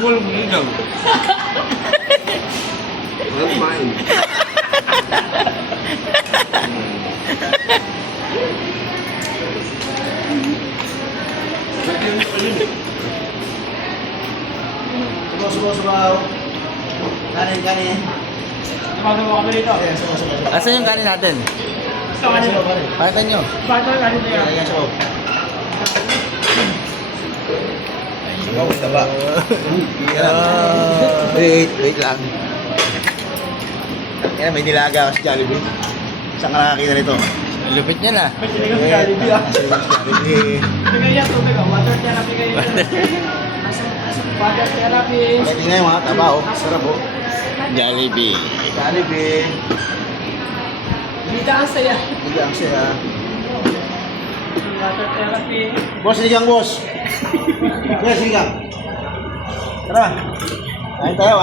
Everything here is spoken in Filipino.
Walang ligaw. Walang kumain. Sumaw. Kanin. Sumasabaw kami dito. Asan yung kanin natin? Ito kanin. Pakita nyo. Bakit ang kanin na yan? Taba. Wait lang. Kaya may nilaga ako sa Jollibee. Saan ka nakakita nito? Ang lupit niya na. May sinigang sa Jollibee ah. Jollibee. Bigay yan, tubig ah. Water therapy kayo. Water therapy. Pwede nga yung mga taba, oh. Sarap, oh. Jollibee. Jollibee. Bida ang saya. Bigang siya. Water therapy. Boss, sinigang, boss. Yes, sinigang. Tara. Kain tayo, ah.